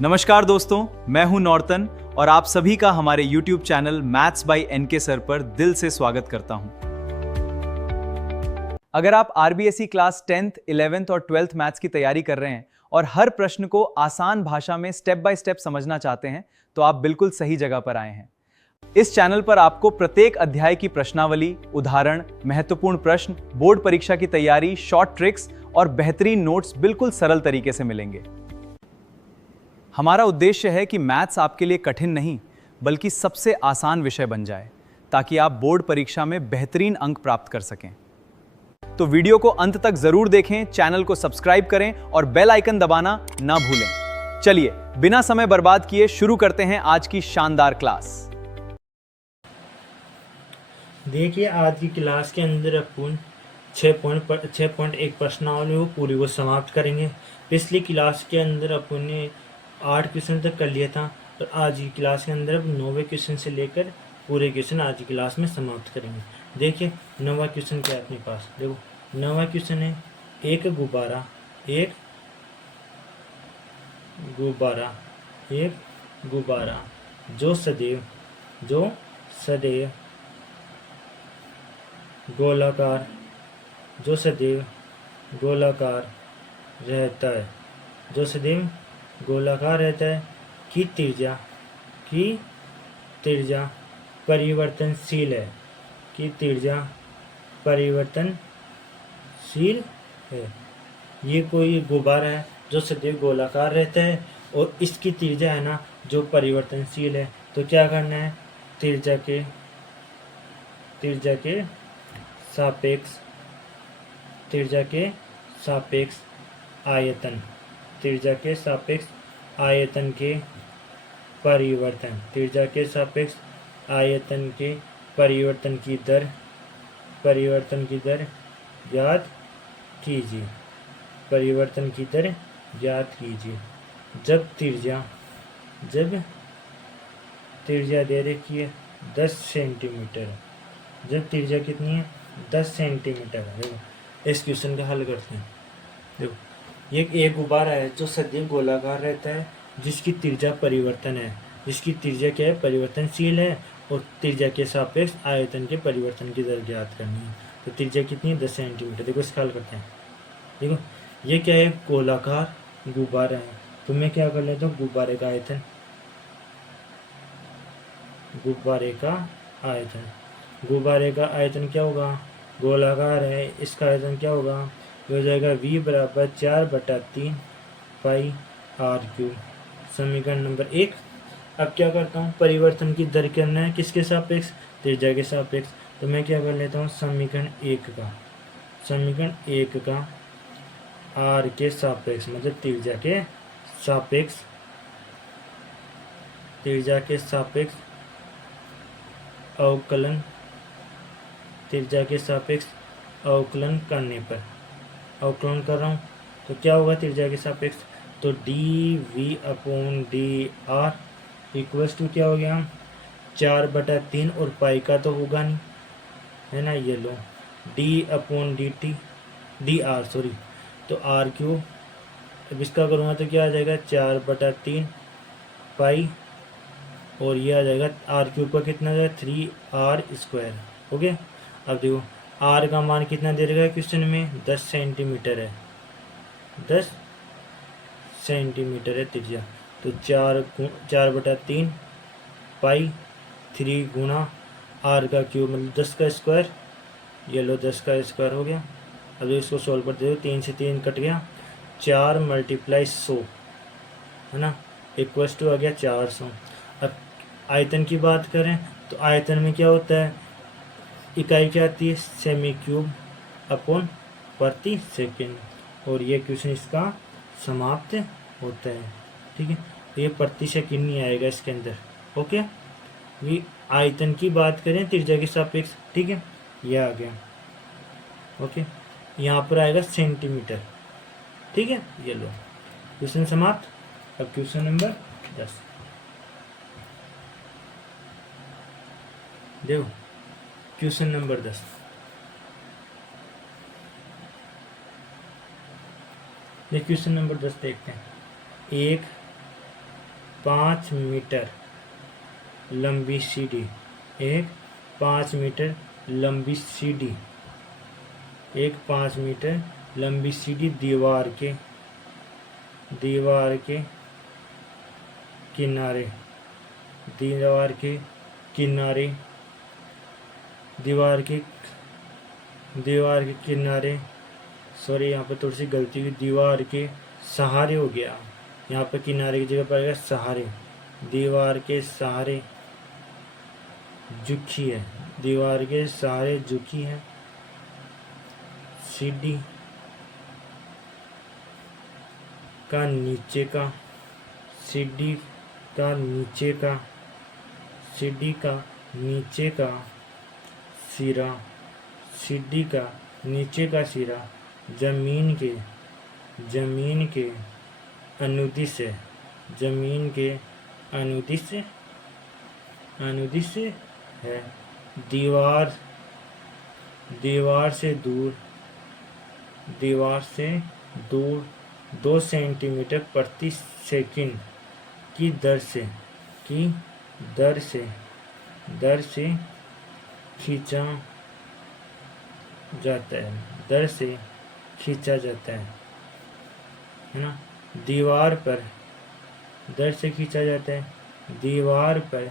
नमस्कार दोस्तों, मैं हूं नॉर्तन और आप सभी का हमारे YouTube channel maths by NK sir पर दिल से स्वागत करता हूं। अगर आप आरबीएसई क्लास 10th, 11th और 12th मैथ्स की तैयारी कर रहे हैं और हर प्रश्न को आसान भाषा में स्टेप बाय स्टेप समझना चाहते हैं, तो आप बिल्कुल सही जगह पर आए हैं। इस चैनल पर आपको प्रत्येक अध्याय की प्रश्नावली, उदाहरण, महत्वपूर्ण प्रश्न, बोर्ड परीक्षा की तैयारी, शॉर्ट ट्रिक्स और बेहतरीन नोट्स बिल्कुल सरल तरीके से मिलेंगे। हमारा उद्देश्य है कि मैथ्स आपके लिए कठिन नहीं, बल्कि सबसे आसान विषय बन जाए, ताकि आप बोर्ड परीक्षा में बेहतरीन अंक प्राप्त कर सकें। तो वीडियो को अंत तक जरूर देखें, चैनल को सब्सक्राइब करें और बेल आइकन दबाना ना भूलें। चलिए, बिना समय बर्बाद किए शुरू करते हैं आज की शानदार क्लास। देखिए, आज की क्लास के अंदर अपन 6.1 प्रश्नावली वो पूरी वो समाप्त करेंगे। पिछली क्लास के अंदर अपन ने 8 क्वेश्चन तक कर लिया था और आज की क्लास के अंदर अब 9वें क्वेश्चन से लेकर पूरे क्वेश्चन आज की क्लास में समाप्त करेंगे। देखिए, 9वां क्वेश्चन क्या है अपने पास। देखो, 9वां क्वेश्चन है एक गुब्बारा जो सदैव गोलाकार रहता है की त्रिज्या परिवर्तनशील है। ये कोई गुब्बारा है जो सदैव गोलाकार रहता है और इसकी त्रिज्या है ना जो परिवर्तनशील है। तो क्या करना है, त्रिज्या के सापेक्ष आयतन के परिवर्तन की दर ज्ञात कीजिए। जब त्रिज्या दे रखी है 10 सेंटीमीटर, जब त्रिज्या कितनी है 10 सेंटीमीटर है। देखो, इस क्वेश्चन का हल करते हैं। देखो, ये एक गुब्बारा है जो सदैव गोलाकार रहता है, जिसकी त्रिज्या क्या है, परिवर्तनशील है और त्रिज्या के सापेक्ष आयतन के परिवर्तन की दर ज्ञात करनी है। तो त्रिज्या कितनी है 10 सेंटीमीटर। देखो, इसका हल करते हैं। देखो, ये क्या है, गोलाकार गुब्बारा है। तो मैं क्या कर लेता हूँ, गुब्बारे का आयतन क्या होगा, गोलाकार है, इसका आयतन क्या होगा, ये हो जाएगा V बराबर 4/3 पाई r³। समीकरण नंबर 1। अब क्या करता हूँ, परिवर्तन की दर करना है किसके सापेक्ष, त्रिज्या के सापेक्ष। तो मैं क्या कर लेता हूँ, समीकरण 1 का r के सापेक्ष मतलब त्रिज्या के सापेक्ष अवकलन करने पर अवकलन कर रहा हूँ तो क्या होगा, त्रिज्या के सापेक्ष तो dV/dr इक्वल्स टू क्या हो गया 4/3 और पाई का तो होगा नहीं, है ना। ये लो dr तो r³। अब इसका करूँगा तो क्या आ जाएगा 4/3 पाई और ये आ जाएगा r³ का कितना जाएगा 3r²। ओके। अब देखो, r का मान कितना दे रखा है क्वेश्चन में, 10 सेंटीमीटर है, 10 सेंटीमीटर है त्रिज्या। तो 4/3 पाई 3 गुना r का क्यूब मतलब 10 का स्क्वायर। ये लो 10 का स्क्वायर हो गया। अब इसको सॉल्व कर दो, 3 से 3 कट गया, 4 × 100 है ना, इक्वल्स टू आ गया 400। अब आयतन की बात करें तो आयतन में क्या होता है, इकाई क्या आती है, सेमी क्यूब अपॉन प्रति सेकेंड। और ये क्वेश्चन इसका समाप्त होता है। ठीक है, ये प्रति सेकेंड नहीं आएगा इसके अंदर। ओके, ये आयतन की बात करें त्रिज्या के सापेक्ष। ठीक है, ये आ गया। ओके, यहाँ पर आएगा सेंटीमीटर। ठीक है, ये लो क्वेश्चन समाप्त। अब क्वेश्चन नंबर 10 देखो, क्वेश्चन नंबर 10 क्वेश्चन नंबर 10 देखते हैं। एक 5 मीटर लंबी सीढ़ी, एक 5 मीटर लंबी सीढ़ी, एक 5 मीटर लंबी सीढ़ी दीवार के किनारे, दीवार के किनारे, दीवार के किनारे, सॉरी यहाँ पे थोड़ी सी गलती हुई, दीवार के सहारे हो गया, यहाँ पे किनारे की जगह पर आएगा सहारे, दीवार के सहारे झुकी है, दीवार के सहारे झुकी है सीढ़ी का नीचे का, सीढ़ी का नीचे का, सीढ़ी का नीचे का सिरा, सीढ़ी का नीचे का सिरा जमीन के अनुदिश है, जमीन के अनुदिश है, दीवार से दूर 2 सेंटीमीटर प्रति सेकंड की दर से खींचा जाता है ना, दीवार पर दर से खींचा जाता है, दीवार पर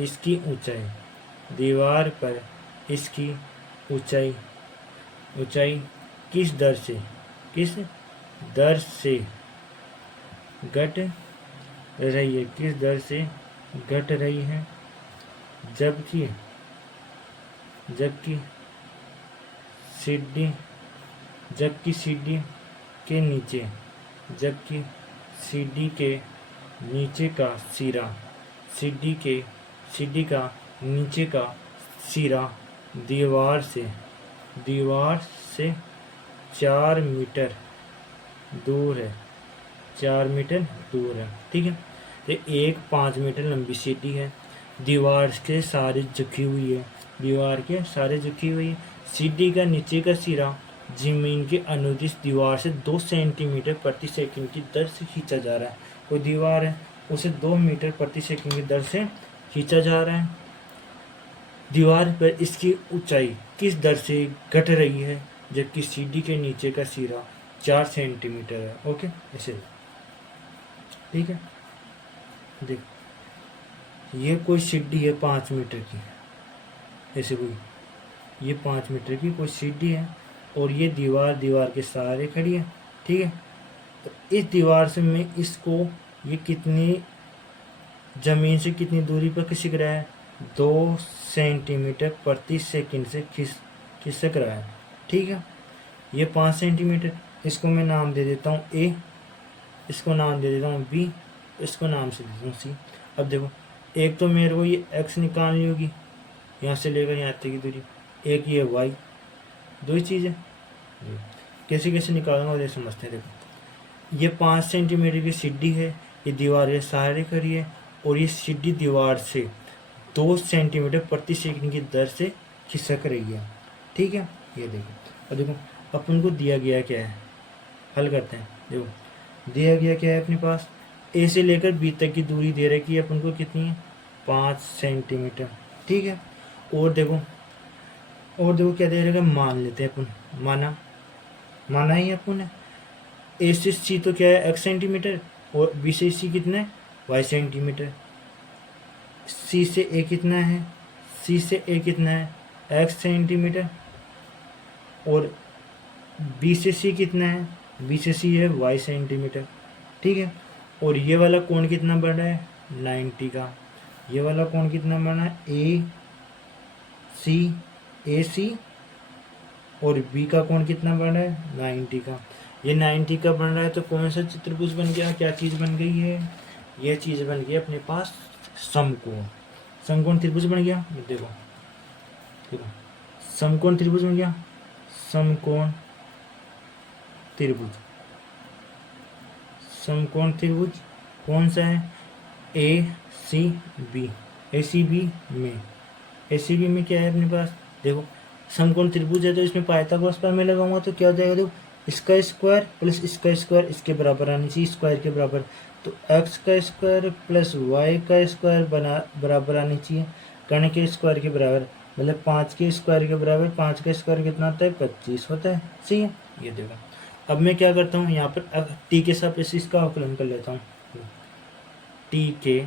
इसकी ऊंचाई किस दर से घट रही है, जबकि सीढ़ी के नीचे का सिरा, सीढ़ी का नीचे का सिरा दीवार से 4 मीटर दूर है, 4 मीटर दूर है। ठीक है, तो एक 5 मीटर लंबी सीढ़ी है, दीवार के सारे झुकी हुई है, सीढ़ी का नीचे का सिरा जमीन के अनुदिश दीवार से 2 सेंटीमीटर प्रति सेकंड की दर से खींचा जा रहा है। कोई दीवार है, उसे 2 मीटर प्रति सेकंड की दर से खींचा जा रहा है, दीवार पर इसकी ऊंचाई किस दर से घट रही है, जबकि सीढ़ी के नीचे का सिरा 4 सेंटीमीटर है। ओके, ऐसे ठीक है। देख, ये कोई सीढ़ी है 5 मीटर की, ऐसे कोई ये 5 मीटर की कोई सीढ़ी है और ये दीवार के सहारे खड़ी है। ठीक है, तो इस दीवार से मैं इसको ये कितनी जमीन से कितनी दूरी पर खिसक रहा है, 2 सेंटीमीटर प्रति सेकंड से खिसक रहा है। ठीक है, ये 5 सेंटीमीटर, इसको मैं नाम दे देता हूँ ए, इसको नाम दे देता हूँ बी, इसको नाम से देता हूँ सी। अब देखो, एक तो मेरे को ये एक्स निकालनी होगी, यहाँ से लेकर यहाँ तक की दूरी, एक ये वाई, दो ही चीज़ है। कैसे निकालूंगा ये समझते हैं। देखो, ये 5 सेंटीमीटर की सीढ़ी है, ये दीवार के सहारे खड़ी है और ये सीढ़ी दीवार से 2 सेंटीमीटर प्रति सेकंड की दर से खिसक रही है। ठीक है, ये देखो, और देखो अपन को दिया गया क्या है, हल करते हैं। देखो, दिया गया क्या है अपने पास, ए से लेकर बी तक की दूरी दे रखी है अपन को, कितनी है, 5 सेंटीमीटर। ठीक है, और देखो क्या दे रखा है, मान लेते हैं अपन, माना ही अपन ने। ए से सी तो क्या है, x सेंटीमीटर, और बी से सी कितना है, y सेंटीमीटर। सी से ए कितना है, x सेंटीमीटर, और बी से सी कितना है, बी से सी है y सेंटीमीटर। ठीक है, और ये वाला कोण कितना बढ़ रहा है, 90 का। ये वाला कोण कितना बढ़ रहा है, ए सी, और बी का कोण कितना बन रहा है, 90 का। ये 90 का बन रहा है, तो कौन सा चतुर्भुज बन गया, क्या चीज़ बन गई है, ये चीज़ बन गई अपने पास समकोण त्रिभुज बन गया। देखो, समकोण त्रिभुज बन गया, समकोण त्रिभुज कौन सा है, ए सी बी में क्या है अपने पास, देखो समकोण त्रिभुज है तो इसमें पाइथागोरस प्रमेय लगाऊंगा तो क्या हो जाएगा, देखो इसका स्क्वायर प्लस इसका स्क्वायर इसके बराबर आनी चाहिए, स्क्वायर के बराबर, तो x का स्क्वायर प्लस y का स्क्वायर बराबर आनी चाहिए कर्ण के स्क्वायर के बराबर, मतलब 5 के स्क्वायर के बराबर 5 का स्क्वायर कितना होता है 25 होता है। सही है, ये देखो। अब मैं क्या करता हूँ यहाँ पर t के सापेक्ष इसका अवकलन कर लेता हूँ। t के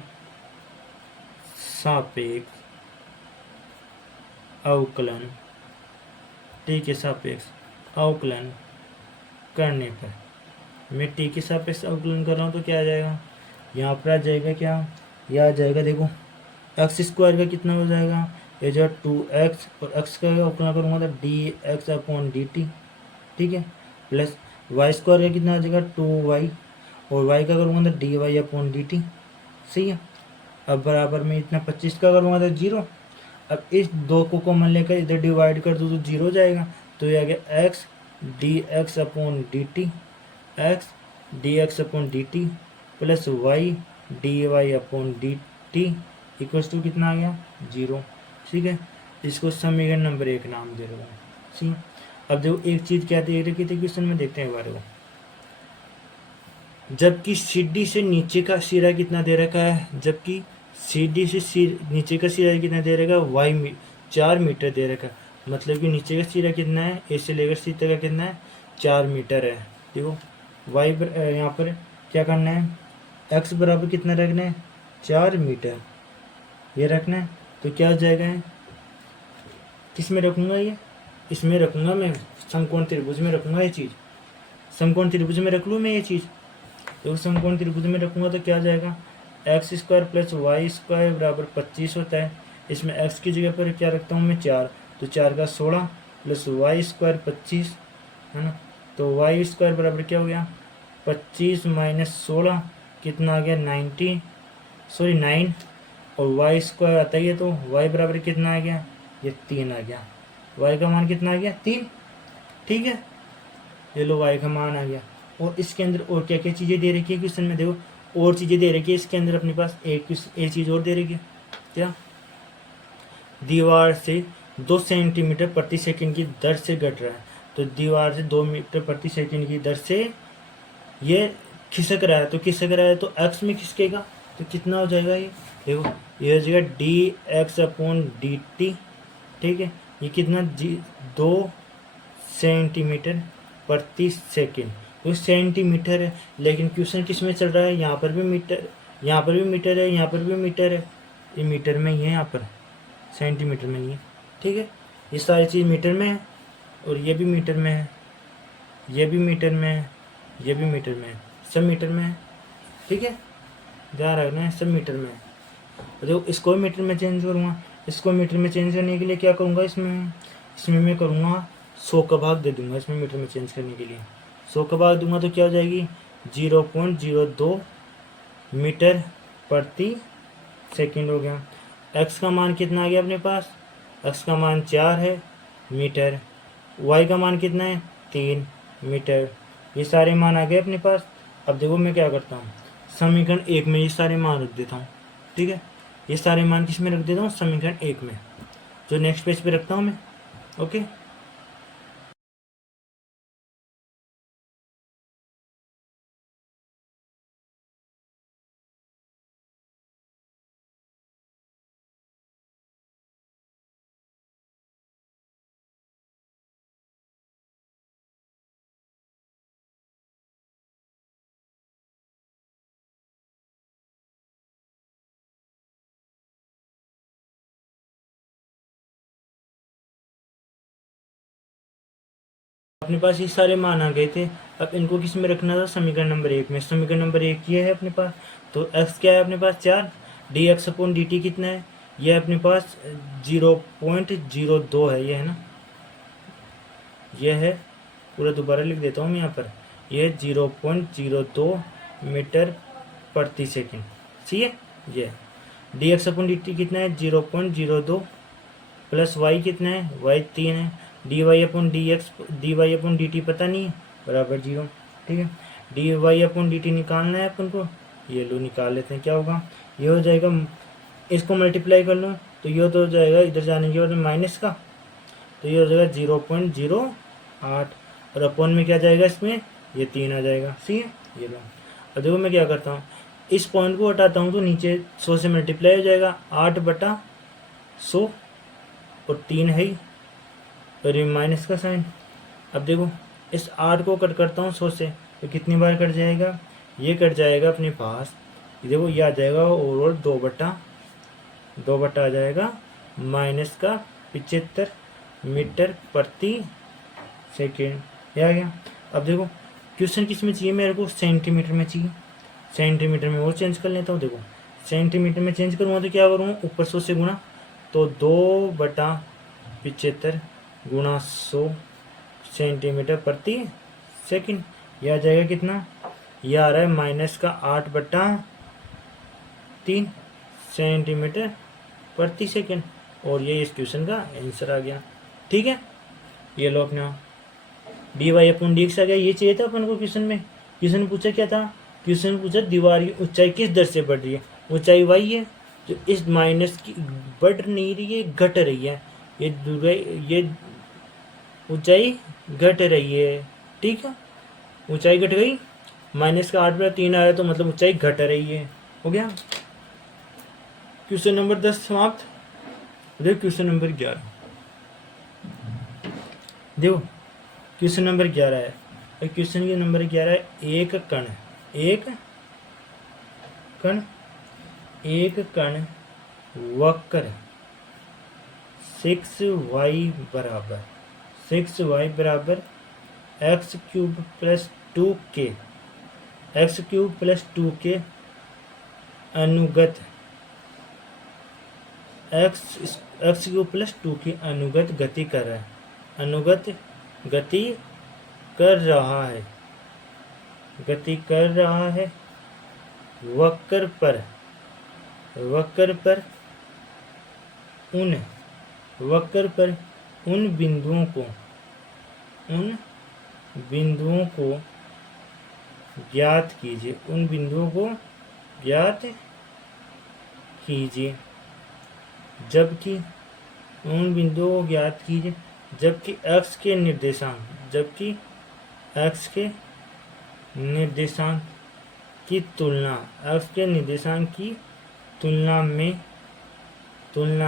सापेक्ष अवकलन, t के सापेक्ष अवकलन करने पर, मैं t के सापेक्ष अवकलन कर रहा हूँ तो क्या आ जाएगा, यहाँ पर आ जाएगा क्या, यह आ जाएगा देखो एक्स स्क्वायर का कितना हो जाएगा, ये जो 2x और x का अवकलन करूँगा तो dx अपॉन dt, ठीक है, प्लस वाई स्क्वायर का कितना आ जाएगा 2y और y का करूँगा तो dy अपॉन dt। सही है, अब बराबर में इतना 25 का करूँगा तो 0। अब इस दो को कॉमन लेकर इधर डिवाइड कर दूँ तो 0 हो जाएगा, तो ये आ गया x dx upon dt, x dx upon dt plus y dy upon dt equals to कितना आ गया 0। ठीक है, इसको समीकरण नंबर 1 नाम दे रहा हूँ। ठीक है, अब देखो एक चीज़ क्या दे रखी थी क्वेश्चन में, देखते हैं बारे को। जबकि सीडी से नीचे का सिरा कितना दे रखा है, जबकि सीडी से नीचे का सिरा कितना दे रखा है 4 मीटर दे रखा है, मतलब कि नीचे का सिरा कितना है, ए से लेकर सी तक का कितना है 4 मीटर है। देखो वाई यहाँ पर क्या करना है, एक्स बराबर कितना रखना है 4 मीटर ये रखना है, तो क्या हो जाएगा, किस में रखूँगा, ये इसमें रखूँगा मैं, समकोण त्रिभुज में रखूँगा ये चीज़, समकोण त्रिभुज में रख लूँ मैं ये चीज़। तो समकोण त्रिभुज में रखूँगा तो क्या हो जाएगा, X square plus Y square बराबर 25 होता है। इसमें एक्स की जगह पर क्या रखता हूँ मैं 4, तो 4 का 16 प्लस वाई स्क्वायर 25 है ना, तो वाई स्क्वायर बराबर क्या हो गया 25 माइनस 16 कितना आ गया 9 और वाई स्क्वायर आता ही है तो वाई बराबर कितना आ गया, ये 3 आ गया, वाई का मान कितना आ गया 3। ठीक है, ये लो वाई का मान आ गया। और इसके अंदर और क्या क्या चीज़ें दे रखी है क्वेश्चन में, देखो और चीज़ें दे रखी है इसके अंदर अपने पास, एक चीज़ और दे रखी है, क्या, दीवार से 2 सेंटीमीटर प्रति सेकंड की दर से घट रहा है, तो दीवार से 2 मीटर प्रति सेकंड की दर से ये खिसक रहा है, तो खिसक रहा है तो एक्स में खिसकेगा, तो कितना हो जाएगा ये, देखो ये हो जाएगा dx अपॉन dt। ठीक है, ये कितना 2 सेंटीमीटर प्रति सेकंड, तो सेंटीमीटर है, लेकिन क्वेश्चन किस में चल रहा है, यहाँ पर भी मीटर, यहाँ पर भी मीटर है, यहाँ पर भी मीटर है, ये मीटर में ही है, यहाँ पर सेंटीमीटर में नहीं है। ठीक है, ये सारी चीज़ मीटर में है और ये भी मीटर में है, ये भी मीटर में है, ये भी मीटर में है, सब मीटर में है। ठीक है, ध्यान रखना है सब मीटर में है। देखो इसको मीटर में चेंज करूँगा, इसको मीटर में चेंज करने के लिए क्या करूँगा, इसमें मैं करूँगा 100 का भाग दे दूँगा, इसमें मीटर में चेंज करने के लिए 100 का भाग दूंगा तो क्या हो जाएगी 0.02 मीटर प्रति सेकंड हो गया। x का मान कितना आ गया अपने पास, x का मान 4 है मीटर, y का मान कितना है 3 मीटर, ये सारे मान आ गए अपने पास। अब देखो मैं क्या करता हूँ, समीकरण 1 में ये सारे मान रख देता हूँ। ठीक है, ये सारे मान किस में रख देता हूँ, समीकरण 1 में, जो नेक्स्ट पेज पे रखता हूँ मैं। ओके, अपने पास ये सारे मान आ गए थे। अब इनको किस में रखना था, समीकरण नंबर 1 में। समीकरण नंबर 1 ये है अपने पास, तो x क्या है अपने पास 4, dx अपॉन dt कितना है, ये अपने पास 0.02 है, ये है ना, ये है, पूरा दोबारा लिख देता हूँ मैं यहाँ पर, ये 0.02 मीटर प्रति सेकंड। ठीक है, ये dx अपॉन dt कितना है 0.02 प्लस y कितना है, y 3 है, dy अपॉन dt पता नहीं है, बराबर 0। ठीक है, dy अपॉन dt निकालना है अपन को, ये लो निकाल लेते हैं, क्या होगा, ये हो जाएगा, इसको मल्टीप्लाई कर लो तो ये तो हो जाएगा इधर जाने के बाद माइनस का, तो ये हो जाएगा 0.08 और अपॉन में क्या जाएगा इसमें, ये 3 आ जाएगा। ठीक है, ये लो। अब देखो मैं क्या करता हूँ, इस पॉइंट को हटाता हूँ तो नीचे 100 से मल्टीप्लाई हो जाएगा, 8/100 और 3 है ही, और ये माइनस का साइन। अब देखो इस 8 को कट करता हूँ 100 से, तो कितनी बार कट जाएगा, ये कट जाएगा अपने पास, देखो ये आ जाएगा ओवरऑल 2/2 आ जाएगा माइनस का 75 मीटर प्रति सेकेंड, ये आ गया। अब देखो क्वेश्चन किस में चाहिए मेरे को, सेंटीमीटर में चाहिए, सेंटीमीटर में और चेंज कर लेता हूँ। देखो सेंटीमीटर में चेंज करूँगा तो क्या करूँगा, ऊपर 100 से गुणा, तो 2/75 गुणा 100 सेंटीमीटर प्रति सेकंड, यह आ जाएगा कितना, यह आ रहा है माइनस का 8/3 सेंटीमीटर प्रति सेकंड, और ये इस क्वेश्चन का आंसर आ गया। ठीक है, ये लो अपना dy/dx आ गया। ये चाहिए था अपन को क्वेश्चन में। क्वेश्चन पूछा क्या था, क्वेश्चन पूछा दीवार की ऊंचाई किस दर से बढ़ रही है, ऊंचाई y है, जो इस माइनस की बढ़ नहीं रही है, घट रही है, ये ऊंचाई घट रही है। ठीक है, ऊंचाई घट गई, माइनस का 8/3 आ रहा है, तो मतलब ऊंचाई घट रही है। हो गया, क्वेश्चन नंबर 10 समाप्त। देखो क्वेश्चन नंबर 11, देखो क्वेश्चन नंबर 11 है, और क्वेश्चन के नंबर 11 है, एक कण वक्र 6y बराबर x³ + 2k अनुगत x³ + 2k अनुगत गति कर रहा है, अनुगत गति कर रहा है वक्र पर उन बिंदुओं को ज्ञात कीजिए, जबकि x के निर्देशांक की तुलना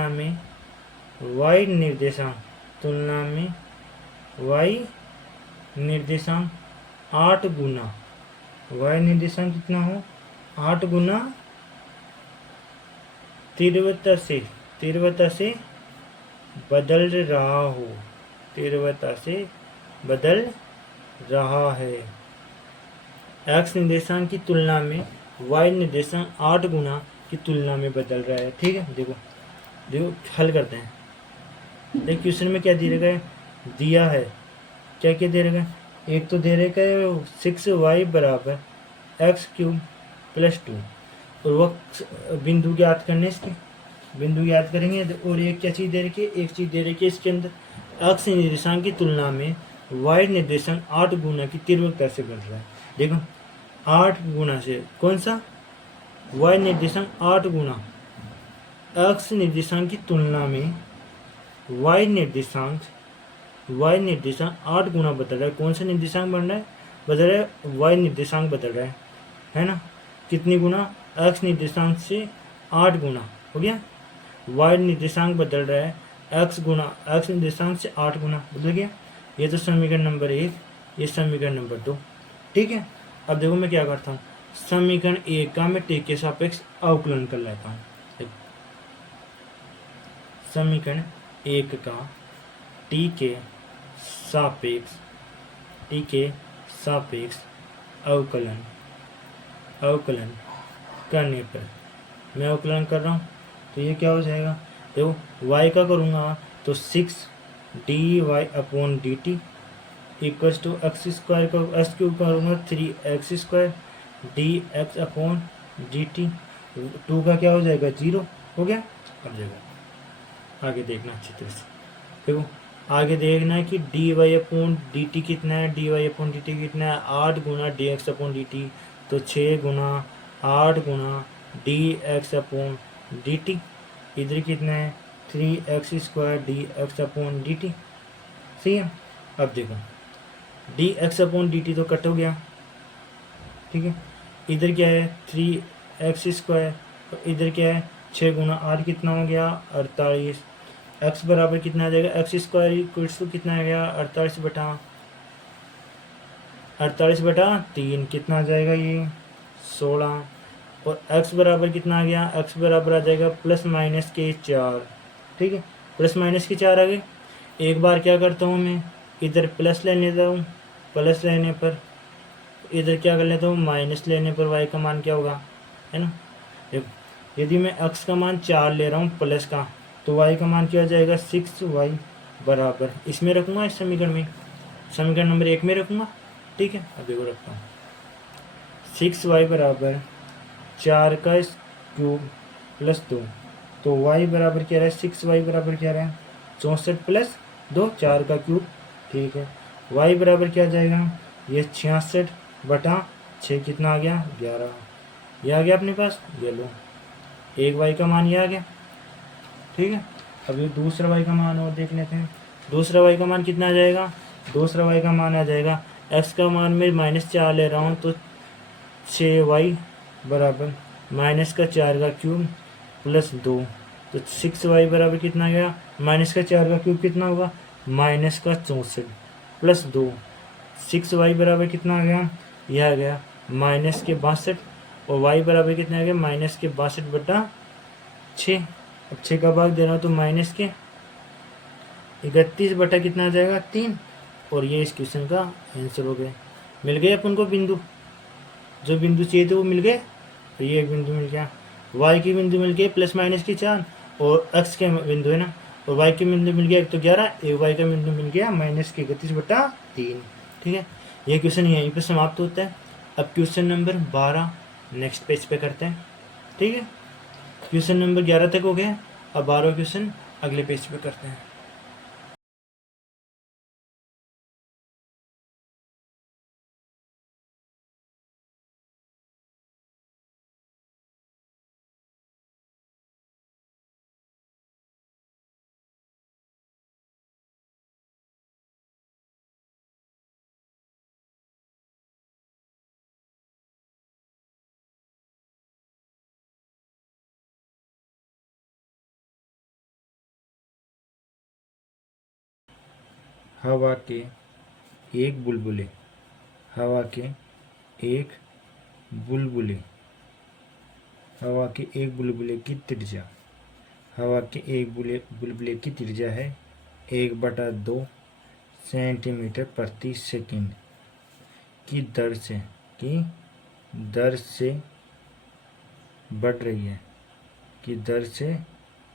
में y निर्देशांक 8 गुना, y निर्देशांक कितना हो, 8 गुना तीव्रता से बदल रहा है, x निर्देशांक की तुलना में y निर्देशांक 8 गुना की तुलना में बदल रहा है। ठीक है, देखो हल करते हैं। देखिए क्वेश्चन में क्या दिया है, क्या दे रखा है, एक तो दे रखा है 6y बराबर x³ + 2, और वक्त बिंदु ज्ञात करने, इसके बिंदु याद करेंगे। और एक क्या चीज़ दे रखी है, एक चीज़ दे रखी है इसके अंदर, x निर्देशांक की तुलना में y निर्देशांक 8 गुना की तीव्रता से बढ़ रहा है। देखो 8 गुना से, कौन सा, y निर्देशांक 8 गुना, x निर्देशांक की तुलना में y निर्देशांक 8 गुना बदल रहा है। कौन सा निर्देशांक बदल रहा है, y निर्देशांक बदल रहा है ना, कितनी गुना, x निर्देशांक से 8 गुना हो गया, y निर्देशांक बदल रहा है x निर्देशांक से 8 गुना बदल गया। ये तो समीकरण नंबर 1, ये समीकरण नंबर 2। ठीक है, अब देखो मैं क्या करता हूँ, समीकरण 1 का मैं t के सापेक्ष अवकलन कर लेता हूँ। समीकरण 1 का t के सापेक्ष अवकलन करने पर, मैं अवकलन कर रहा हूँ तो ये क्या हो जाएगा, देखो y का करूँगा तो 6dy/dt इक्वल्स टू x² का x³ करूँगा 3x² dx/dt, 2 का क्या हो जाएगा 0 हो गया। अब देखो आगे देखना अच्छी तरह से, देखो आगे देखना है कि dy/dt कितना है, dy/dt कितना है, 8 गुना dx/dt, तो 6 गुना 8 गुना dx/dt, इधर कितना है 3x² dx/dt, सही है। अब देखो dx/dt तो कट हो गया, ठीक है, इधर क्या है एक्स स्क्वायर, और इधर क्या है 6 गुना आर कितना हो गया 48, एक्स बराबर कितना आ जाएगा एक्स स्क्वायर इक्वल्स टू कितना आ गया 48/3 कितना आ जाएगा ये 16, और x बराबर कितना आ गया x बराबर आ जाएगा प्लस माइनस के 4, ठीक है प्लस माइनस के 4 आ गए। एक बार क्या करता हूँ मैं इधर प्लस ले लेता हूँ, प्लस लेने पर इधर क्या कर लेता हूँ माइनस लेने पर y का मान क्या होगा, है ना। देखो यदि मैं x का मान 4 ले रहा हूँ प्लस का, तो y का मान क्या हो जाएगा 6y बराबर, इसमें रखूँगा इस समीकरण में, समीकरण नंबर 1 में रखूँगा, ठीक है। अब देखो रखता हूँ 6y बराबर 4 का क्यूब प्लस 2, तो y बराबर क्या रहा है 6y बराबर क्या रहा है 64 प्लस 2 4 का क्यूब, ठीक है। y बराबर क्या आ जाएगा ये 66/6 कितना आ गया 11, ये आ गया अपने पास, ये लो एक y का मान ये आ गया, ठीक है। अब ये दूसरा y का मान और देख लेते हैं, दूसरा y का मान कितना आ जाएगा, दूसरा y का मान आ जाएगा x का मान में -4 ले रहा हूँ तो 6y बराबर माइनस का 4 का क्यूब प्लस 2, तो 6y बराबर कितना आ गया माइनस का 4 का क्यूब कितना होगा माइनस का 64 प्लस 2, 6y बराबर कितना आ गया यह आ गया माइनस के 62, और y बराबर कितना आ गया माइनस के 62/6। अब 6 का भाग दे रहा हूँ तो माइनस के 31 बटा कितना आ जाएगा 3, और ये इस क्वेश्चन का आंसर हो गया। मिल गए अपन को बिंदु, जो बिंदु चाहिए थे वो मिल गए, तो ये एक बिंदु मिल गया, y की बिंदु मिल गई प्लस माइनस की 4, और x के बिंदु है ना, और y के बिंदु मिल गया एक तो 11, एक y का बिंदु मिल गया माइनस के 31/3, ठीक है। ये क्वेश्चन यहीं पे समाप्त होता है। अब क्वेश्चन नंबर 12 नेक्स्ट पेज पे करते हैं, ठीक है। क्वेश्चन नंबर 11 तक हो गया, अब 12 क्वेश्चन अगले पेज पे करते हैं। हवा के एक बुलबुले, हवा के एक बुलबुले, हवा के एक बुलबुले की त्रिज्या, हवा के एक बुलबुले की त्रिज्या है 1/2 सेंटीमीटर प्रति सेकंड की दर से बढ़ रही है, की दर से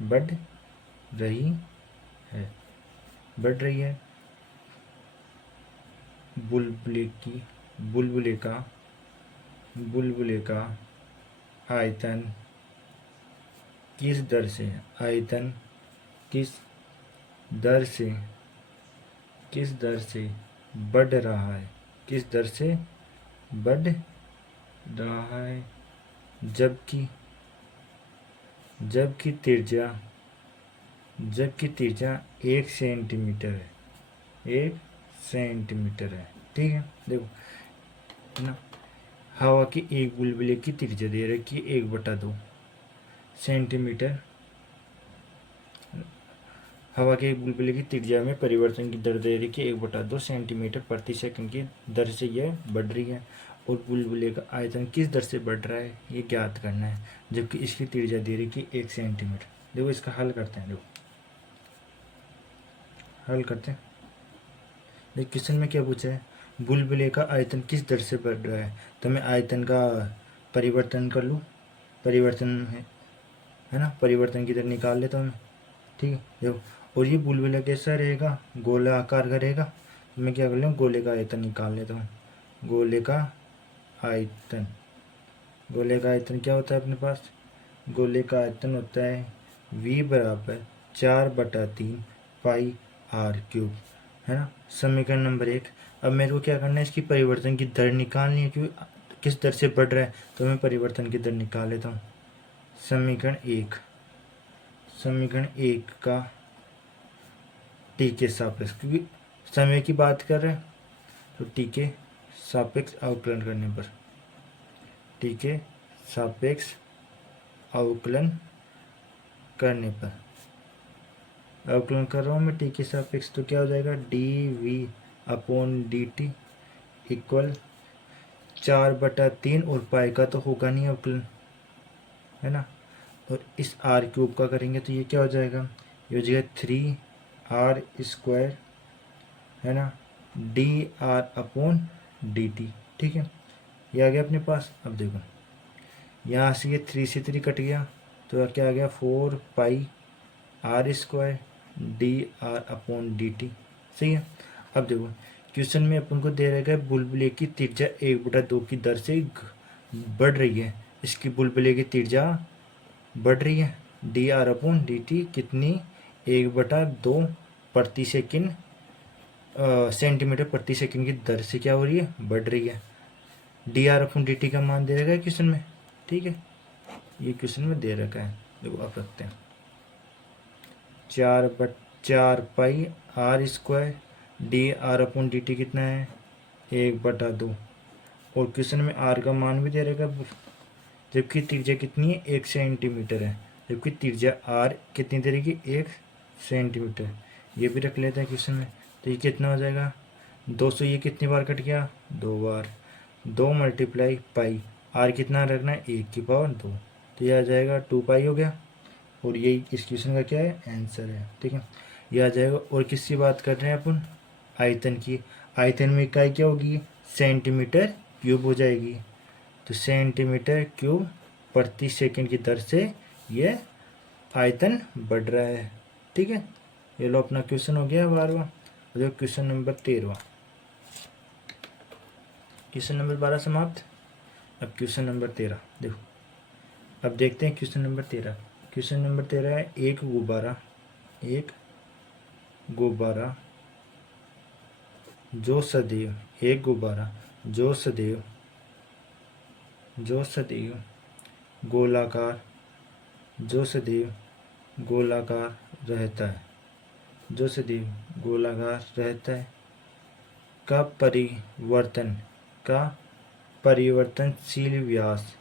बढ़ रही है, बढ़ रही है। बुलबुले का आयतन किस दर से, आयतन किस दर से बढ़ रहा है, किस दर से बढ़ रहा है, जबकि त्रिज्या 1 सेंटीमीटर है, 1 सेंटीमीटर है, ठीक है। देखो ना, हवा की एक बुलबुले की त्रिज्या दे रखी है 1/2 सेंटीमीटर, हवा के एक बुलबुले की त्रिज्या में परिवर्तन की दर दे रखी है 1/2 सेंटीमीटर प्रति सेकंड की दर से यह बढ़ रही है, और बुलबुले का आयतन किस दर से बढ़ रहा है ये ज्ञात करना है, जबकि इसकी त्रिज्या दे रखी है 1 सेंटीमीटर। देखो इसका हल करते हैं, देखो हल करते हैं। देखो क्वेश्चन में क्या पूछा है, बुलबुले का आयतन किस दर से बढ़ रहा है, तो मैं आयतन का परिवर्तन कर लूँ, परिवर्तन है ना, परिवर्तन की दर निकाल लेता हूँ मैं, ठीक है। देखो और ये बुलबुला कैसा रहेगा गोला आकार का रहेगा, तो मैं क्या कर लूँ गोले का आयतन निकाल लेता हूँ, गोले का आयतन क्या होता है अपने पास, गोले का आयतन होता है v बराबर 4/3 पाई r3, है ना। समीकरण नंबर 1। अब मेरे को क्या करना है, इसकी परिवर्तन की दर निकालनी है, क्योंकि किस दर से बढ़ रहा है, तो मैं परिवर्तन की दर निकाल लेता हूँ। समीकरण 1 का टी के सापेक्ष, क्योंकि समय की बात कर रहे हैं तो टी के सापेक्ष अवकलन करने पर, टी के सापेक्ष अवकलन करने पर, अवकलन कर रहा हूँ मैं टी के सापेक्ष, तो क्या हो जाएगा dv/dt इक्वल 4/3, और पाई का तो होगा नहीं अवकलन, है ना। और इस आर क्यूब का करेंगे तो ये क्या हो जाएगा, ये हो जाएगा 3r², है ना, dr/dt। ठीक है, ये आ गया अपने पास। अब देखो यहाँ से ये 3 से 3 कट गया, तो क्या आ गया 4πr² dr/dt। सही है। अब देखो क्वेश्चन में अपन को दे रखा है बुलबुले की त्रिज्या 1/2 की दर से बढ़ रही है। इसकी बुलबुले की त्रिज्या बढ़ रही है, dr/dt कितनी 1/2 प्रति सेकंड सेंटीमीटर प्रति सेकंड की दर से क्या हो रही है, बढ़ रही है। dr/dt का मान दे रखा है क्वेश्चन में। ठीक है, ये क्वेश्चन में दे रखा है। देखो आप रखते हैं 4πr² dr/dt कितना है 1/2, और क्वेश्चन में r का मान भी दे रखा है, जबकि त्रिज्या कितनी है 1 सेंटीमीटर है, जबकि त्रिज्या r कितनी दे रही है 1 सेंटीमीटर। ये भी रख लेते हैं क्वेश्चन में। तो ये कितना हो जाएगा 200, ये कितनी बार कट गया 2 बार, 2 × पाई, r कितना रखना है 1 की पावर 2, तो ये आ जाएगा 2π हो गया। और यही इस क्वेश्चन का क्या है आंसर है। ठीक है, ये आ जाएगा। और किसकी बात कर रहे हैं अपन, आयतन की। आयतन में इकाई क्या होगी सेंटीमीटर क्यूब हो जाएगी, तो सेंटीमीटर क्यूब प्रति सेकंड की दर से ये आयतन बढ़ रहा है। ठीक है, ये लो अपना क्वेश्चन हो गया 12वां। जो क्वेश्चन नंबर 13वां, क्वेश्चन नंबर 12 समाप्त। अब क्वेश्चन नंबर 13 देखो, अब देखते हैं क्वेश्चन नंबर 13। क्वेश्चन नंबर 13 है एक गुब्बारा जो सदैव गोलाकार रहता है का परिवर्तनशील व्यास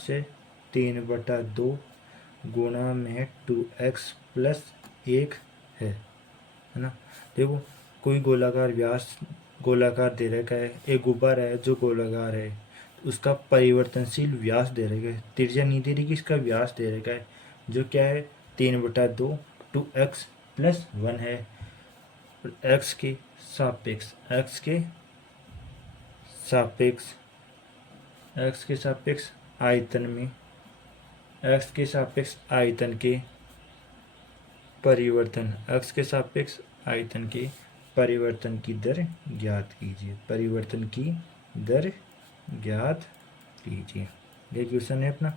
से 3/2 गुणा में 2x + 1 है ना। देखो कोई गोलाकार दे रखा है, एक गुब्बारा है जो गोलाकार है, उसका परिवर्तनशील व्यास दे रखा है, त्रिज्या नहीं दे रही कि इसका व्यास दे रखा है, जो क्या है 3/2 2x + 1 है। x के सापेक्ष आयतन में परिवर्तन की दर ज्ञात कीजिए। ये क्वेश्चन है अपना,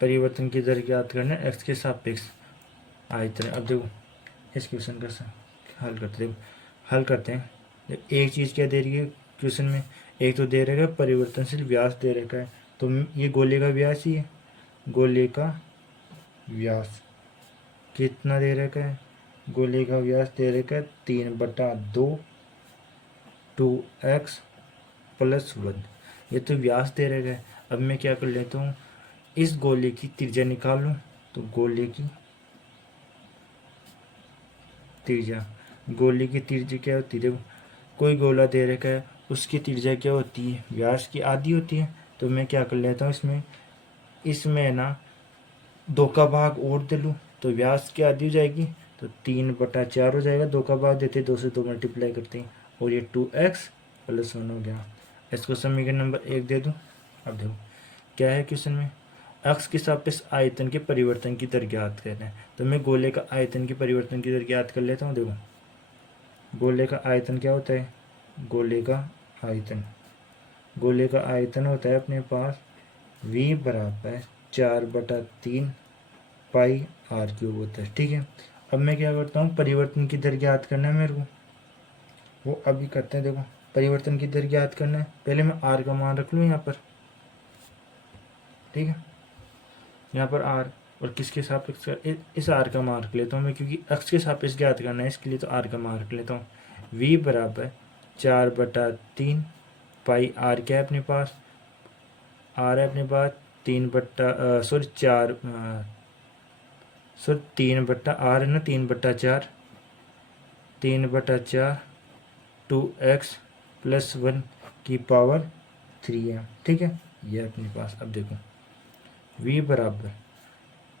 परिवर्तन की दर ज्ञात करना है x के सापेक्ष आयतन। अब देखो इस क्वेश्चन का हल करते हैं। एक चीज़ क्या दे रही है क्वेश्चन में, एक तो दे रखा है परिवर्तनशील व्यास दे रखा है, तो ये गोले का व्यास ही है। गोले का व्यास कितना दे रखा है, गोले का व्यास दे रखा है 3/2 2x + 1, ये तो व्यास दे रखा है। अब मैं क्या कर लेता हूँ, इस गोले की त्रिज्या निकाल लूँ, तो गोले की त्रिज्या क्या होती है, देखो कोई गोला दे रखा है उसकी त्रिज्या क्या होती है व्यास की आधी होती है। तो मैं क्या कर लेता हूँ, इसमें ना 2 का भाग और दे लूँ तो व्यास की आधी हो जाएगी, तो 3/4 हो जाएगा। 2 का भाग देते 2 से 2 मल्टीप्लाई करते हैं, और ये 2x + 1 हो गया। इसको समीकरण नंबर 1 दे दूँ। अब देखो क्या है क्वेश्चन में, x के सापेक्ष आयतन के परिवर्तन की दर ज्ञात करना है, तो मैं गोले का आयतन की परिवर्तन की दर ज्ञात कर लेता हूँ। देखो गोले का आयतन क्या होता है, गोले का आयतन होता है अपने पास v = 4/3 πr³ होता है। ठीक है, अब मैं क्या करता हूँ, परिवर्तन की दर ज्ञात करना है मेरे को, वो अभी करते हैं। देखो परिवर्तन की दर ज्ञात करना है, पहले मैं r का मान रख लूँ यहाँ पर। ठीक है, यहाँ पर r, और किसके सापेक्ष इस r का मान रख लेता हूँ मैं, क्योंकि x के सापेक्ष ज्ञात करना है इसके लिए, तो r का मान रख लेता हूँ। v = 4/3 पाई आर क्या है अपने पास, आर है अपने पास 3/आर है ना, 3/4, 3/4 2x + 1 की पावर 3 है, ठीक है। ये अपने पास, अब देखो v बराबर,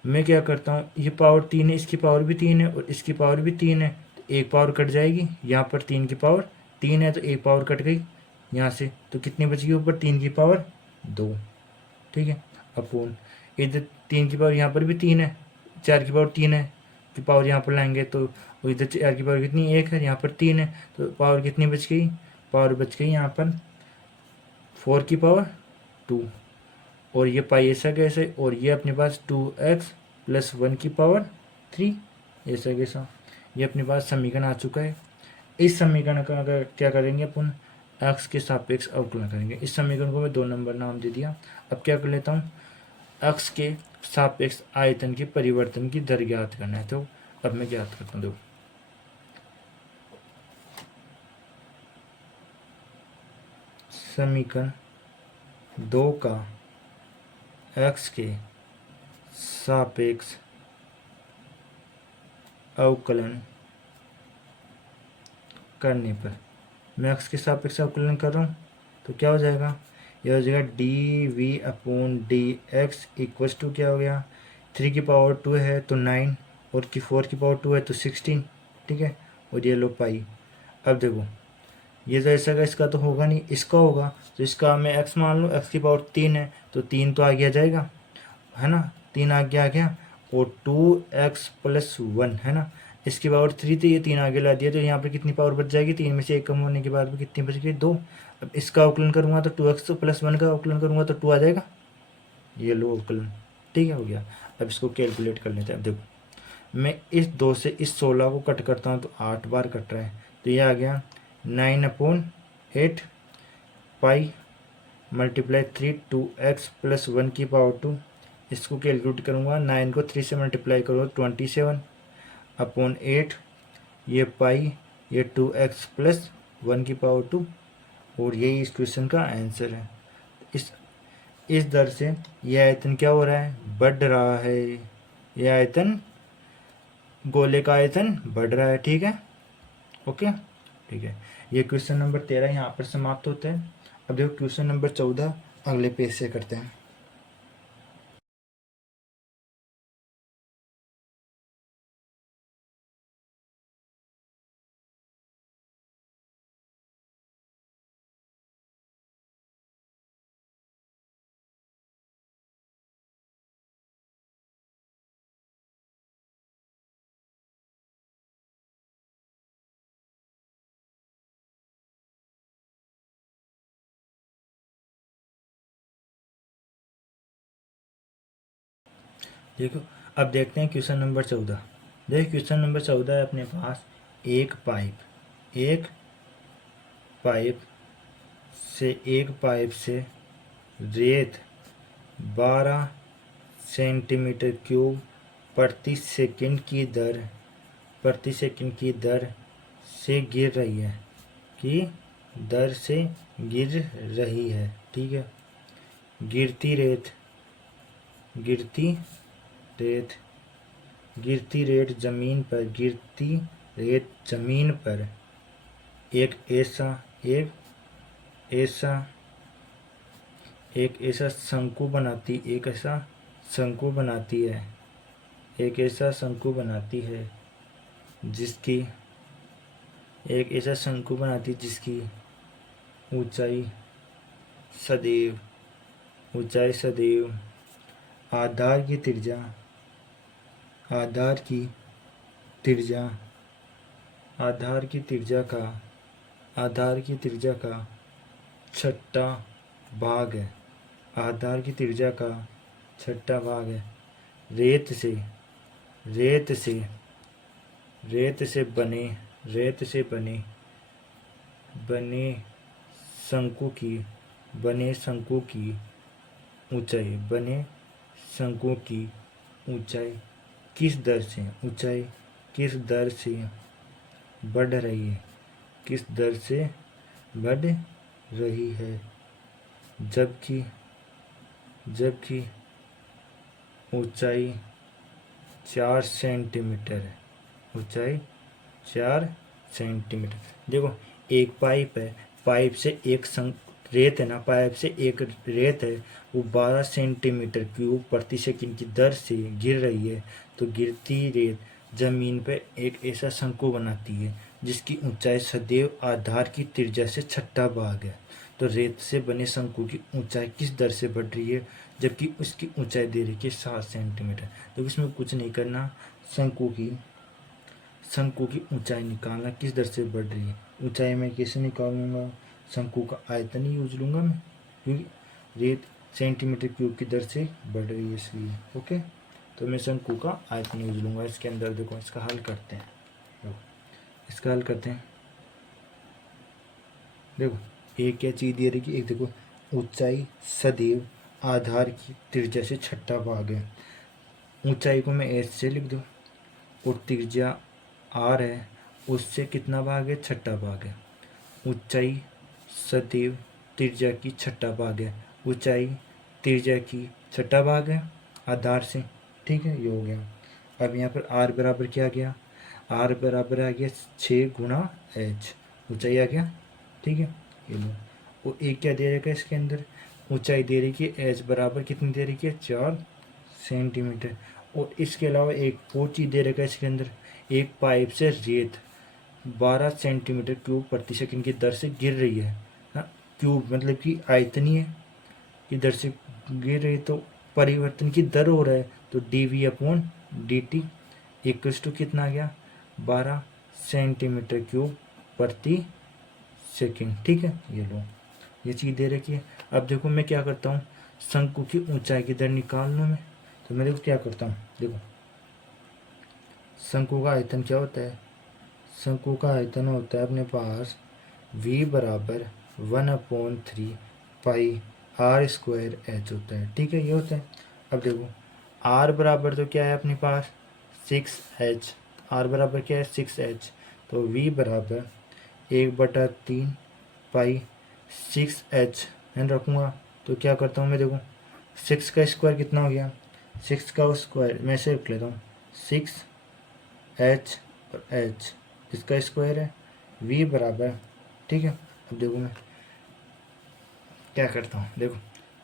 मैं क्या करता हूँ, ये पावर 3 है, इसकी पावर भी 3 है और इसकी पावर भी 3 है, तो एक पावर कट जाएगी, यहाँ पर 3 की पावर 3 है तो एक पावर कट गई यहाँ से, तो कितनी बच गई ऊपर, 3 की पावर 2, ठीक है। अपूर्ण इधर 3 की पावर, यहाँ पर भी 3 है, 4 की पावर 3 है की पावर यहाँ पर लाएंगे तो इधर 4 की पावर कितनी, 1 है, यहाँ पर 3 है, तो पावर कितनी बच गई, पावर बच गई यहाँ पर 4 की पावर 2, और ये पाई ऐसा कैसे, और ये अपने पास 2x + 1 की पावर 3 ऐसा कैसा, ये अपने पास समीकरण आ चुका है। इस समीकरण का अगर क्या करेंगे अपन, x के सापेक्ष अवकलन करेंगे। इस समीकरण को मैं 2 नंबर नाम दे दिया। अब क्या कर लेता हूँ, x के सापेक्ष आयतन के परिवर्तन की दर ज्ञात करना है, तो अब मैं ज्ञात करता हूँ। देखो समीकरण 2 का x के सापेक्ष अवकलन करने पर, मैं x के सापेक्ष अवकलन कर रहा हूँ तो क्या हो जाएगा, यह हो जाएगा dv/dx इक्वल्स टू क्या हो गया, 3 की पावर 2 है तो 9 और 4 की पावर 2 है तो 16, ठीक है। और ये लो पाई। अब देखो ये तो ऐसा का इसका तो होगा नहीं, इसका होगा, तो इसका मैं x मान लूँ, x की पावर 3 है तो 3 तो आगे आ जाएगा, है ना, 3 आगे आ गया, और 2x + 1 है ना, इसकी पावर 3 थी, ये 3 आगे ला दिया, तो यहाँ पर कितनी पावर बच जाएगी, 3 में से 1 कम होने के बाद भी कितनी बच गई, 2। अब इसका अवकलन करूँगा तो 2x + 1 का अवकलन करूँगा तो 2 आ जाएगा, ये लो अवकलन, ठीक है, हो गया। अब इसको कैलकुलेट कर लेते हैं। अब देखो मैं इस 2 से इस 16 को कट करता हूँ तो 8 बार कट रहा है, तो ये आ गया 9/8 पाई × 3 2x + 1 की पावर 2, इसको कैलकुलेट करूँगा, 9 को 3 से मल्टीप्लाई करो 27/8, ये पाई, ये 2x + 1 की पावर 2, और यही इस क्वेश्चन का आंसर है। इस दर से यह आयतन क्या हो रहा है, बढ़ रहा है, यह आयतन, गोले का आयतन बढ़ रहा है, ठीक है, ओके, ठीक है। ये क्वेश्चन नंबर 13 यहाँ पर समाप्त होता है। अब देखो क्वेश्चन नंबर 14 अगले पेज से करते हैं। देखो अब देखते हैं क्वेश्चन नंबर 14। देखिए क्वेश्चन नंबर 14 है अपने पास, एक पाइप से रेत 12 सेंटीमीटर क्यूब प्रति सेकंड की दर से गिर रही है, ठीक है। गिरती रेत जमीन पर एक ऐसा शंकु बनाती है जिसकी ऊंचाई सदैव आधार की त्रिज्या का छठा भाग है। रेत से बने शंकु की ऊंचाई किस दर से बढ़ रही है, बढ़ रही है, जबकि जबकि ऊंचाई 4 सेंटीमीटर है, ऊंचाई 4 सेंटीमीटर। देखो एक पाइप है, पाइप से एक रेत है ना, पाइप से एक रेत है, वो 12 सेंटीमीटर क्यूब प्रति सेकंड की दर से गिर रही है। तो गिरती रेत जमीन पे एक ऐसा शंकु बनाती है जिसकी ऊंचाई सदैव आधार की त्रिज्या से छठा भाग है। तो रेत से बने शंकु की ऊंचाई किस दर से बढ़ रही है, जबकि उसकी ऊंचाई दे रही है 7 सेंटीमीटर। तो इसमें कुछ नहीं करना, शंकु की ऊंचाई निकालना किस दर से बढ़ रही है। ऊंचाई मैं कैसे निकालूंगा, शंकु का आयतन ही यूज लूंगा मैं, क्योंकि रेत सेंटीमीटर क्यूब की दर से बढ़ रही है इसलिए। ओके, तो मैं शंकु का आयतन यूज लूंगा। इसके अंदर देखो, इसका हल करते हैं। इसका हल करते हैं। देखो एक क्या चीज़ दे रही है, एक देखो ऊंचाई सदैव आधार की त्रिज्या से छठा भाग है। ऊंचाई को मैं एच से लिख दूँ और त्रिज्या आर है, उससे कितना भाग है, छठा भाग है। ऊंचाई सदैव त्रिज्या की छठा भाग है, ऊंचाई त्रिज्या की छठा भाग है आधार से। ठीक है, ये हो गया। अब यहाँ पर आर बराबर क्या आ गया, आर बराबर आ गया 6 गुणा एच, ऊंचाई आ गया। ठीक है, ये लो। वो एक क्या दे रखा है इसके अंदर, ऊंचाई दे रही है एच बराबर कितनी दे रही है, 4 सेंटीमीटर। और इसके अलावा एक और चीज़ दे रखा है इसके अंदर, एक पाइप से रेत 12 सेंटीमीटर क्यूब प्रति सेकंड की दर से गिर रही है ना, क्यूब मतलब कि आयतनीय की दर से गिर रही है, तो परिवर्तन की दर हो रहा है। तो dv/dt इक्वल्स टू कितना आ गया, 12 सेंटीमीटर क्यूब प्रति सेकंड। ठीक है, ये लो, ये चीज़ दे रखी है। अब देखो मैं क्या करता हूँ, शंकु की ऊंचाई की दर निकाल लूँ मैं। तो मैं देखो क्या करता हूँ, देखो शंकु का आयतन क्या होता है, शंकु का आयतन होता है अपने पास v बराबर 1/3 पाई r स्क्वायर h होता है। ठीक है, ये होता है। अब देखो r बराबर तो क्या है अपने पास 6h, r बराबर क्या है 6h, तो v बराबर 1/3 पाई 6h एन रखूँगा। तो क्या करता हूँ मैं, देखो 6 का स्क्वायर कितना हो गया, 6 का स्क्वायर मैं से रख लेता हूँ, 6h और h इसका स्क्वायर है, v बराबर। ठीक है, अब देखो मैं क्या करता हूँ, देखो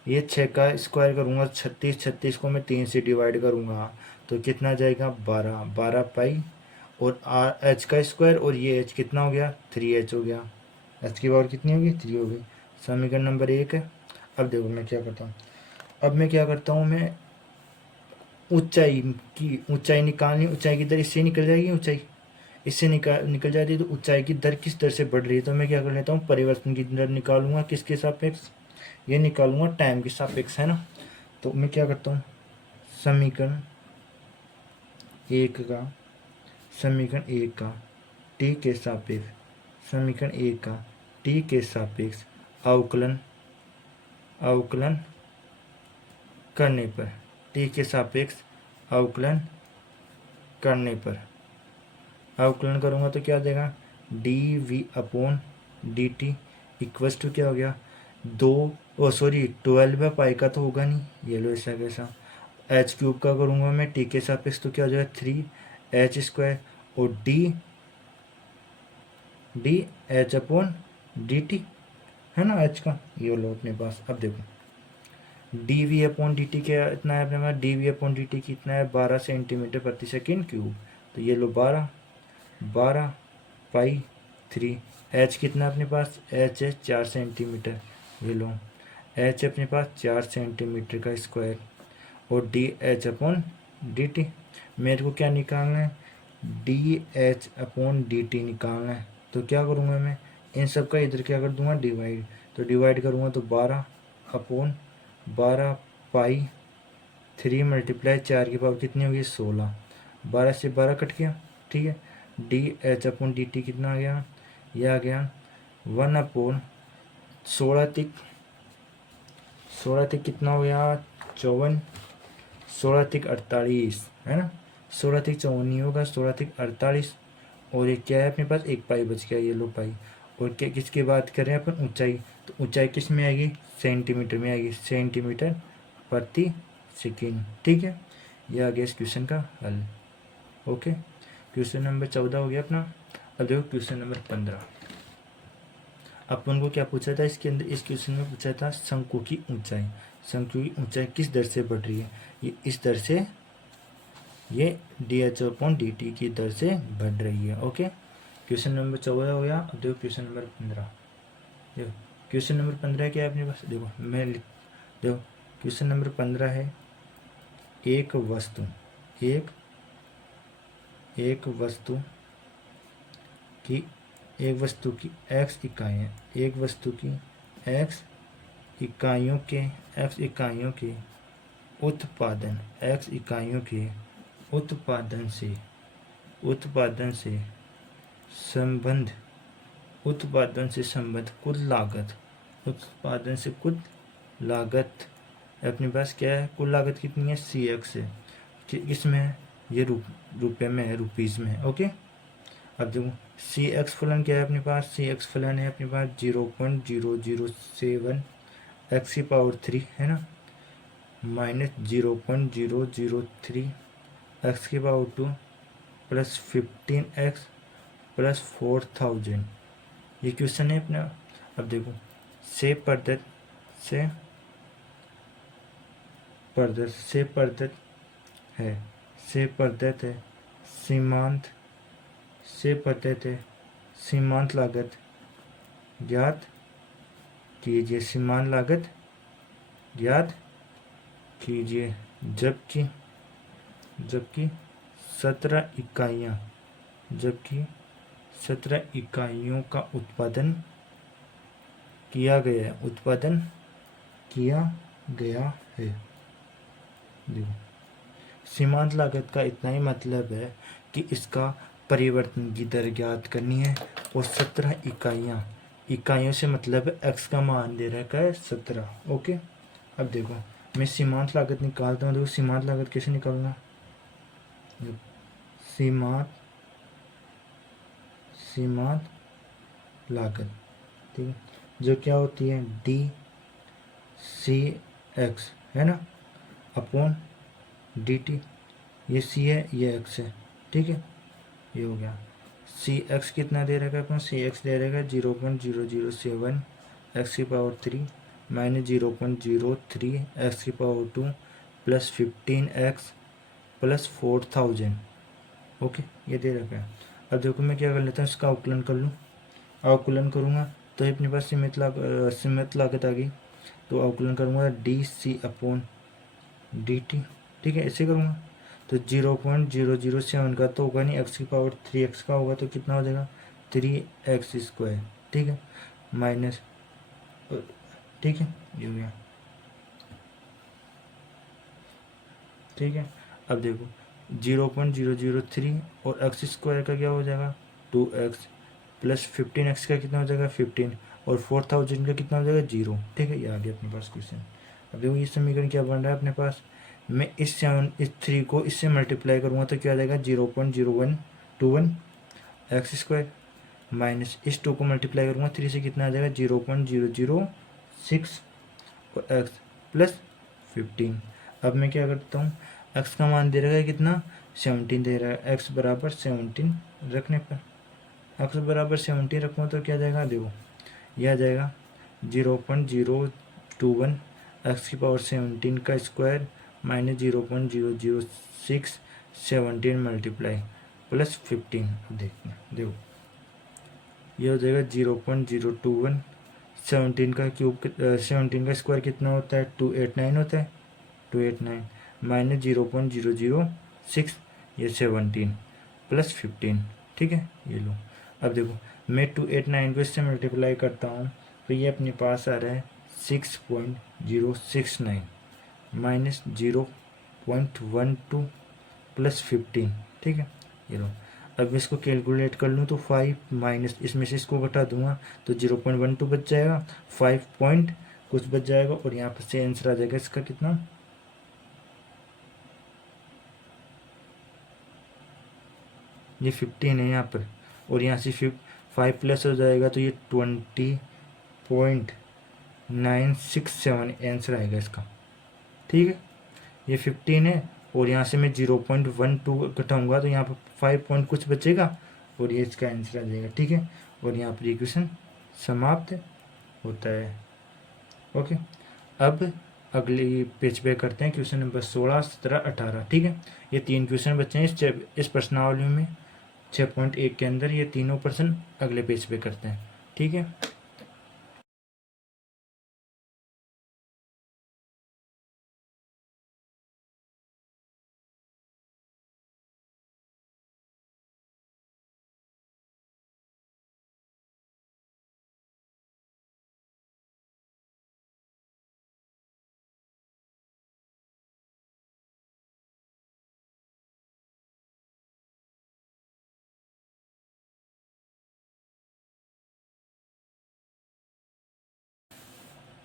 ये 6 का स्क्वायर करूँगा 36, 36 को मैं 3 से डिवाइड करूँगा तो कितना जाएगा 12, 12 पाई और h का स्क्वायर, और ये h कितना हो गया 3h हो गया, h की पावर कितनी होगी 3 हो गई। समीकरण नंबर 1 है। अब देखो मैं क्या करता हूँ, अब मैं क्या करता हूँ, मैं ऊंचाई निकालनी, ऊंचाई की दर इससे निकल जाएगी, ऊंचाई इससे निकल जाती है, तो ऊंचाई की दर किस दर से बढ़ रही है। तो मैं क्या कर लेता हूँ, परिवर्तन की दर निकालूंगा किसके सापेक्ष, ये निकालूंगा टाइम के सापेक्ष, है ना। तो मैं क्या करता हूँ, समीकरण एक का टी के सापेक्ष, समीकरण 1 का टी के सापेक्ष अवकलन करने पर, टी के सापेक्ष अवकलन करने पर, अवकलन करूँगा तो क्या देगा, dv/dt इक्वल्स टू क्या हो गया 12 पाई का तो होगा नहीं, ये लो ऐसा कैसा। h क्यूब का करूँगा मैं t के सापेक्ष तो क्या हो जाएगा 3h स्क्वायर, और dh/dt है ना h का, ये लो अपने पास। अब देखो dv/dt क्या इतना है अपने पास, dv/dt कितना है 12 सेंटीमीटर प्रति सेकंड क्यूब। तो ये लो 12 पाई 3, h कितना अपने पास, h है 4 सेंटीमीटर, ये लो h अपने पास 4 सेंटीमीटर का स्क्वायर, और dh/dt मेरे को क्या निकालना है, dh/dt निकालना है। तो क्या करूँगा मैं, इन सब का इधर क्या कर दूंगा डिवाइड, तो डिवाइड करूँगा तो 12 पाई 3 मल्टीप्लाई 4 की पावर कितनी होगी 16, 12 से 12 कट गया। ठीक है, dh/dt कितना आ गया, यह आ गया 1/16 तिक कितना हो गया 54, 16 तिक 48 है ना, 16 तिक 54 नहीं होगा, 16 तिक 48, और ये क्या है अपने पास एक पाई बच गया, ये लो पाई, और क्या किसकी बात कर रहे हैं अपन, ऊंचाई, तो ऊंचाई किस में आएगी, सेंटीमीटर में आएगी, सेंटीमीटर प्रति सेकेंड। ठीक है, यह आ गया इस क्वेश्चन का हल। ओके, क्वेश्चन नंबर 14 हो गया अपना। अब देखो क्वेश्चन नंबर 15। अपन को क्या पूछा था इसके अंदर, इस क्वेश्चन में पूछा था शंकु की ऊंचाई। शंकु की ऊंचाई किस दर से बढ़ रही है, ये इस दर से, ये dh/dt की दर से बढ़ रही है। ओके, क्वेश्चन नंबर 14 हो गया। अब देखो क्वेश्चन नंबर 15। देखो क्वेश्चन नंबर 15 क्या है अपने पास, देखो मैं देखो क्वेश्चन नंबर 15 है, एक वस्तु, एक वस्तु की, एक वस्तु की x इकाइयाँ, एक वस्तु की x इकाइयों के उत्पादन, x इकाइयों के उत्पादन से संबंध, उत्पादन से संबंध कुल लागत, उत्पादन से कुल लागत अपने पास क्या है, कुल लागत कितनी है, CX है, इसमें है, ये रुपये में है, रुपीज़ में है। ओके, अब देखो CX फलन क्या है अपने पास, CX फलन है अपने पास 0.007 x⁻³ है ना, minus 0.003 x⁻² plus 15x plus 4000। ये क्वेश्चन है अपना। अब देखो से प्रदत्त है सीमांत लागत ज्ञात कीजिए, सीमांत लागत ज्ञात कीजिए, जबकि 17 इकाइयों का उत्पादन किया गया है। देखो सीमांत लागत का इतना ही मतलब है कि इसका परिवर्तन की दर ज्ञात करनी है, और 17 इकाइयों से मतलब x का मान दे रखा है 17। ओके, अब देखो मैं सीमांत लागत निकालता हूँ। देखो सीमांत लागत कैसे निकालना, सीमांत लागत, ठीक है, जो क्या होती है dCx है ना, अपॉन dt, ये c है ये x है। ठीक है, ये हो गया। CX कितना दे रखा है अपन, CX दे रखा है 0.007 x⁻³ minus 0.03 x⁻² plus 15x plus 4000। Okay, ये दे रखा है। अब देखो मैं क्या कर लेता हूँ, इसका अवकलन कर लूँ। अवकलन करूँगा तो ये अपने पास सीमित लागत आ गई, तो अवकलन करूँगा dC/dt। ठीक है, ऐसे करूँगा तो 0.007 का तो होगा नहीं, x⁻3x का होगा, तो कितना हो जाएगा 3x²। ठीक है, माइनस, ठीक है, ये हो गया। ठीक है, अब देखो 0.003 और x² का क्या हो जाएगा 2x प्लस 15x का कितना हो जाएगा 15 और 4000 का कितना हो जाएगा 0। ठीक है, ये आ गया अपने पास क्वेश्चन। अब देखो ये समीकरण क्या बन रहा है अपने पास, मैं इस 3 को इससे मल्टीप्लाई करूँगा तो क्या आ जाएगा 0.0121 x² माइनस इस 2 को मल्टीप्लाई करूँगा 3 से, कितना आ जाएगा 0.006 और x प्लस 15। अब मैं क्या करता हूँ, x का मान दे रहा है कितना 17 दे रहा है, x बराबर 17 रखने पर, x बराबर 17 रखूँगा तो क्या आ जाएगा, देखो यह आ जाएगा 0.021 x⁻17 का स्क्वायर माइनस 0.006 17 मल्टीप्लाई प्लस 15। देखना देखो ये हो जाएगा 0.021 17 का क्यूब, 17 का स्क्वायर कितना होता है 289 होता है, 289 माइनस 0.006 ये 17 प्लस 15। ठीक है, ये लो। अब देखो मैं 289 को इससे मल्टीप्लाई करता हूँ तो ये अपने पास आ रहा है 6.069 माइनस 0.12 प्लस 15। ठीक है, ये लो। अब इसको कैलकुलेट कर लूँ तो 5 माइनस इसमें से इसको घटा दूंगा तो 0.12 बच जाएगा, 5 पॉइंट कुछ बच जाएगा, और यहाँ पर से आंसर आ जाएगा इसका कितना, ये 15 है यहाँ पर, और यहाँ से 5 प्लस हो जाएगा तो ये 20.967 आंसर आएगा इसका। ठीक है, ये 15 है और यहाँ से मैं 0.12 घटाऊँगा तो यहाँ पर 5 पॉइंट कुछ बचेगा और ये इसका आंसर आ जाएगा। ठीक है, और यहाँ पर इक्वेशन समाप्त होता है। ओके, अब अगली पेज पे करते हैं क्वेश्चन नंबर 16, 17, 18। ठीक है, ये 3 क्वेश्चन बचे हैं इस प्रश्नावली में 6.1 के अंदर। ये तीनों प्रश्न अगले पेज पे करते हैं। ठीक है,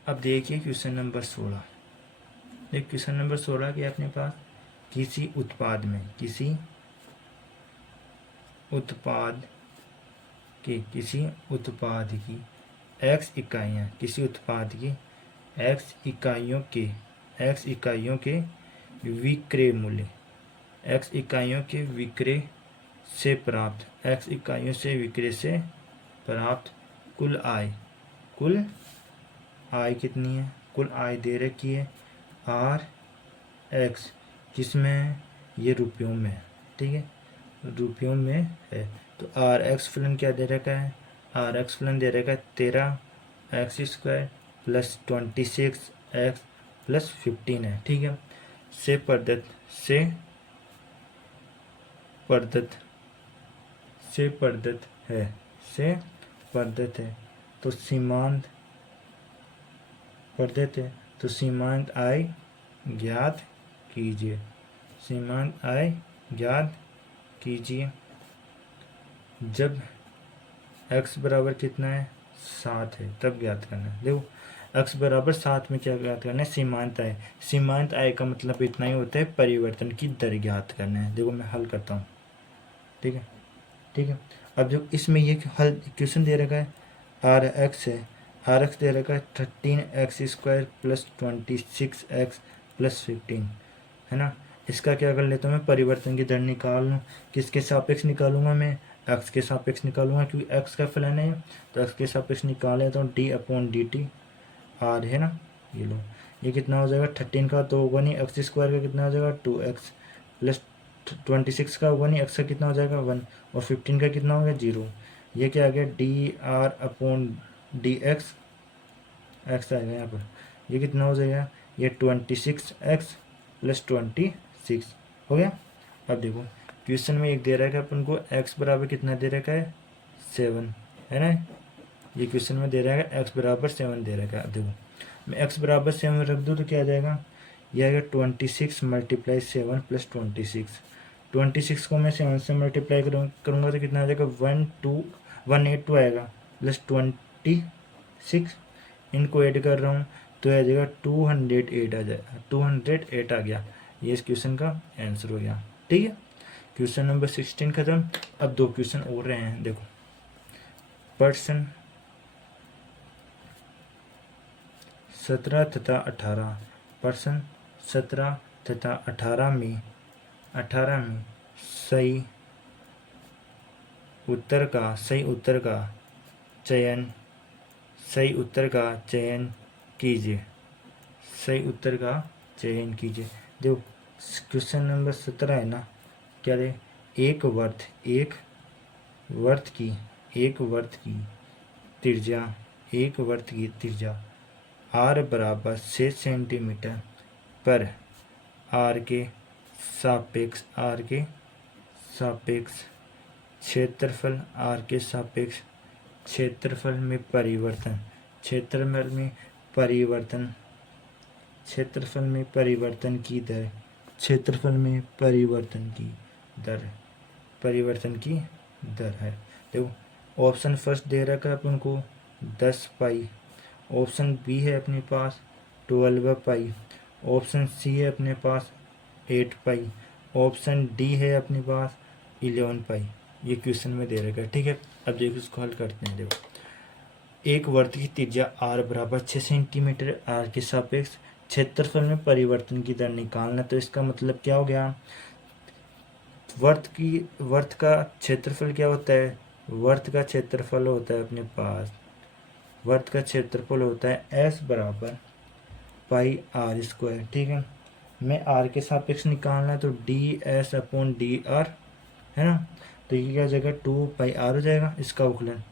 अब देखिए क्वेश्चन नंबर 16। एक क्वेश्चन नंबर 16 के अपने पास किसी उत्पाद की x इकाइयाँ x इकाइयों के विक्रय मूल्य से प्राप्त कुल आय कितनी है? कुल आय दे रखी है RX, जिसमें ये रुपयों में है। ठीक है, रुपयों में है तो RX फलन क्या दे रखा है? RX फलन दे रखा है 13x² प्लस 26x प्लस 15 है। ठीक है, से प्रदत्त है तो सीमांत आय ज्ञात कीजिए। जब x बराबर कितना है? 7 है, तब ज्ञात करना है। देखो x बराबर 7 में क्या ज्ञात करना है? सीमांत आय का मतलब इतना ही होता है, परिवर्तन की दर ज्ञात करना है। देखो मैं हल करता हूँ। ठीक है, अब जो इसमें ये हल क्वेश्चन दे रखा है RX है, RX दे रखा है 13x² प्लस 26x प्लस 15 है ना। इसका क्या कर लेता हूँ मैं? परिवर्तन की दर निकाल लूँ। किसके सापेक्ष निकालूंगा मैं? x के सापेक्ष निकालूंगा, क्योंकि x का फलन है तो x के सापेक्ष निकाल लेता हूँ। d/dt r है ना, ये लो। ये कितना हो जाएगा? 13 का तो होगा नहीं, x² का कितना हो जाएगा? 2x प्लस 26 का होगा नहीं, x का कितना हो जाएगा? 1 और 15 का कितना हो गया? 0। ये क्या आ गया? dr/dx x आएगा यहाँ पर। ये कितना हो जाएगा? ये 26x प्लस 26 हो गया। अब देखो क्वेश्चन में एक दे रखा है अपन को x बराबर कितना दे रखा है? 7 है ना। ये क्वेश्चन में दे रहा है x बराबर 7 दे रखा है। अब देखो मैं x बराबर 7 रख दूँ तो क्या आ जाएगा? ये आएगा 26 मल्टीप्लाई 7 प्लस 26 को मैं 7 से मल्टीप्लाई करूँगा तो कितना आ जाएगा? 182 आएगा प्लस 26, इनको ऐड कर रहा हूँ तो आ जाएगा 208 आ जाएगा। 208 आ गया। ये इस क्वेश्चन का आंसर हो गया। ठीक है, क्वेश्चन नंबर 16 खत्म। अब 2 क्वेश्चन और रहे हैं। देखो प्रश्न 17 तथा 18, प्रश्न 17 तथा 18 में सही उत्तर का चयन कीजिए। देखो क्वेश्चन नंबर 17 है ना, क्या है? एक वर्त की त्रिज्या r बराबर 6 सेंटीमीटर पर r के सापेक्ष क्षेत्रफल में परिवर्तन की दर है। देखो ऑप्शन फर्स्ट दे रखा है अपन को 10 पाई, ऑप्शन बी है अपने पास 12 पाई, ऑप्शन सी है अपने पास 8 पाई, ऑप्शन डी है अपने पास 11 पाई। ये क्वेश्चन में दे रखा है। ठीक है, अब देखो इसको हल करते हैं। देखो एक वर्त की त्रिज्या r बराबर 6 सेंटीमीटर, r के सापेक्ष क्षेत्रफल में परिवर्तन की दर निकालना। तो इसका मतलब क्या हो गया, वर्त का क्षेत्रफल क्या होता है, वर्त का क्षेत्रफल होता है अपने पास, वर्त का क्षेत्रफल होता है s बराबर पाई आर स्क्वायर। ठीक है, मैं r के सापेक्ष निकालना है तो D S upon D R है ना। तो ये क्या हो जाएगा, 2 पाई आर हो जाएगा, इसका अवकलन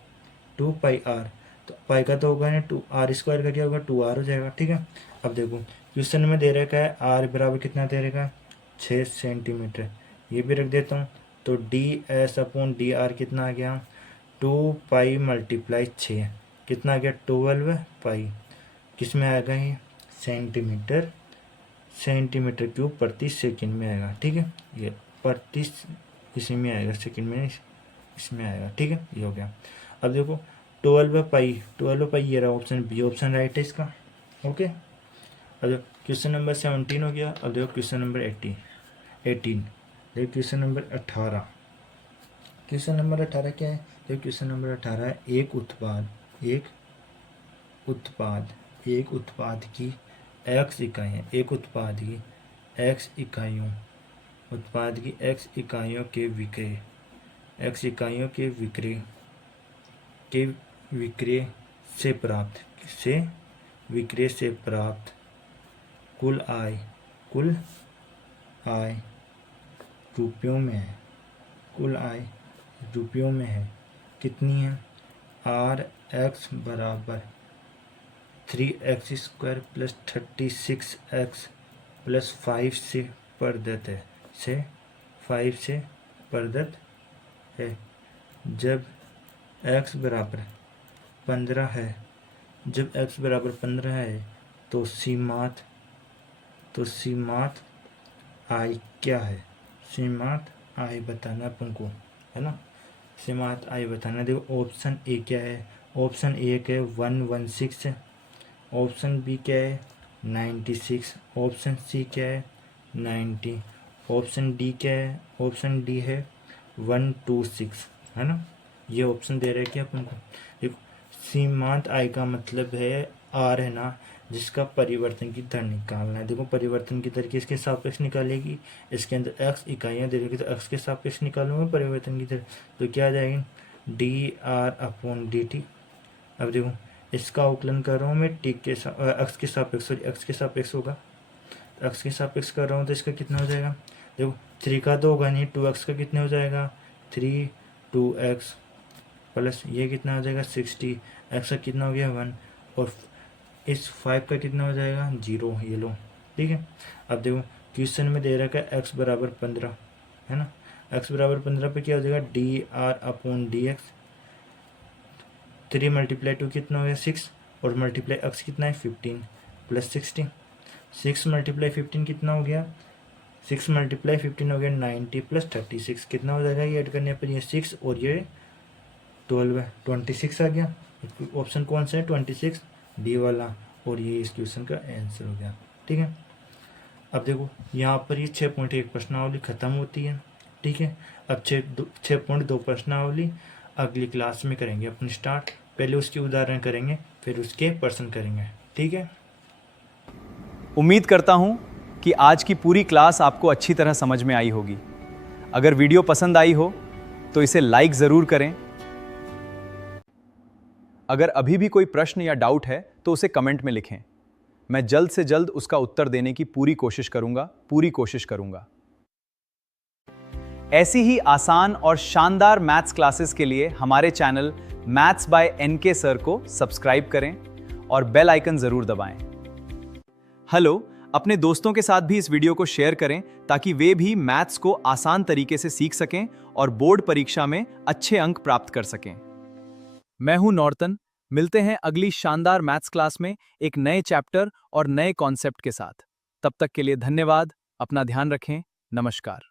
2 पाई आर। तो पाई का तो होगा ना 2, आर स्क्वायर का क्या होगा 2r हो जाएगा। ठीक है, अब देखो क्वेश्चन में दे रखा है r बराबर कितना दे रखा है 6 सेंटीमीटर, ये भी रख देता हूँ। तो D S upon D R कितना आ गया 2 पाई मल्टीप्लाई 6, कितना आ गया 12 पाई, किस में आएगा ये सेंटीमीटर, सेंटीमीटर क्यूब प्रति सेकंड में आएगा। ठीक है, ये प्रति इसी में आएगा, सेकंड में इसमें आएगा। ठीक है, ये हो गया। अब देखो 12 पाई ये रहा ऑप्शन बी, ऑप्शन राइट है इसका। ओके, अब देखो क्वेश्चन नंबर 17 हो गया। अब देखो क्वेश्चन नंबर 18 देखो क्वेश्चन नंबर 18, क्वेश्चन नंबर 18 क्या है, देखो क्वेश्चन नंबर 18 है एक उत्पाद की x इकाइयाँ, एक उत्पाद की x इकाइयों के विक्रय से प्राप्त कुल आय रुपयों में है, कितनी है, आर एक्स बराबर 3x square plus 36x plus 5 से प्रदत्त है, जब x बराबर 15 है, तो सीमांत आय क्या है, सीमांत आय बताना तुमको है ना, सीमांत आय बताना। देखो ऑप्शन ए क्या है, ऑप्शन ए क्या है 116, ऑप्शन बी क्या है 96, ऑप्शन सी क्या है 90, ऑप्शन डी क्या है, ऑप्शन डी है 126 है ना। ये ऑप्शन दे रहे हैं क्या अपन को। देखो सीमांत आय का मतलब है आर है ना, जिसका परिवर्तन की दर निकालना है। देखो परिवर्तन की दर किसके सापेक्ष निकालेगी, इसके अंदर एक्स इकाइयाँ दे रही, तो एक्स के सापेक्ष निकालूंगा परिवर्तन की दर, तो क्या आ जाएगी D R upon D T. अब देखो इसका अवकलन कर रहा हूँ मैं टी के एक्स के सापेक्ष, सॉरी एक्स के सापेक्ष होगा, एक्स के सापेक्ष कर रहा हूँ तो इसका कितना हो जाएगा, देखो 3 का तो होगा नहीं, 2x का कितना हो जाएगा 3, 2x प्लस ये कितना हो जाएगा 60, x का कितना हो गया 1, और इस 5 का कितना हो जाएगा 0, ये लो। ठीक है, अब देखो क्वेश्चन में दे रखा है x बराबर 15 है ना, x बराबर 15 पे क्या हो जाएगा D R upon D x, 3 multiply 2 कितना हो गया 6, और मल्टीप्लाई x कितना है 15 प्लस 60, 6 मल्टीप्लाई 15 कितना हो गया, 6 मल्टीप्लाई 15 हो गया 90 प्लस 36, कितना हो जाएगा ये ऐड करने पर, ये 6 और ये 12 है, 26 आ गया। ऑप्शन कौन सा है 26, डी वाला, और ये इस क्वेश्चन का आंसर हो गया। ठीक है, अब देखो यहाँ पर ये 6.1 प्रश्नावली खत्म होती है। ठीक है, अब 6.2 प्रश्नावली अगली क्लास में करेंगे अपन स्टार्ट, पहले उसके उदाहरण करेंगे फिर उसके प्रश्न करेंगे। ठीक है, उम्मीद करता हूं कि आज की पूरी क्लास आपको अच्छी तरह समझ में आई होगी। अगर वीडियो पसंद आई हो तो इसे लाइक ज़रूर करें। अगर अभी भी कोई प्रश्न या डाउट है तो उसे कमेंट में लिखें, मैं जल्द से जल्द उसका उत्तर देने की पूरी कोशिश करूंगा। ऐसी ही आसान और शानदार मैथ्स क्लासेस के लिए हमारे channel maths by NK sir को सब्सक्राइब करें और बेल आइकन जरूर दबाएं। हेलो, अपने दोस्तों के साथ भी इस वीडियो को शेयर करें ताकि वे भी मैथ्स को आसान तरीके से सीख सकें और बोर्ड परीक्षा में अच्छे अंक प्राप्त कर सकें। मैं हूं नॉर्तन, मिलते हैं अगली शानदार मैथ्स क्लास में एक नए चैप्टर और नए कॉन्सेप्ट के साथ। तब तक के लिए धन्यवाद, अपना ध्यान रखें, नमस्कार।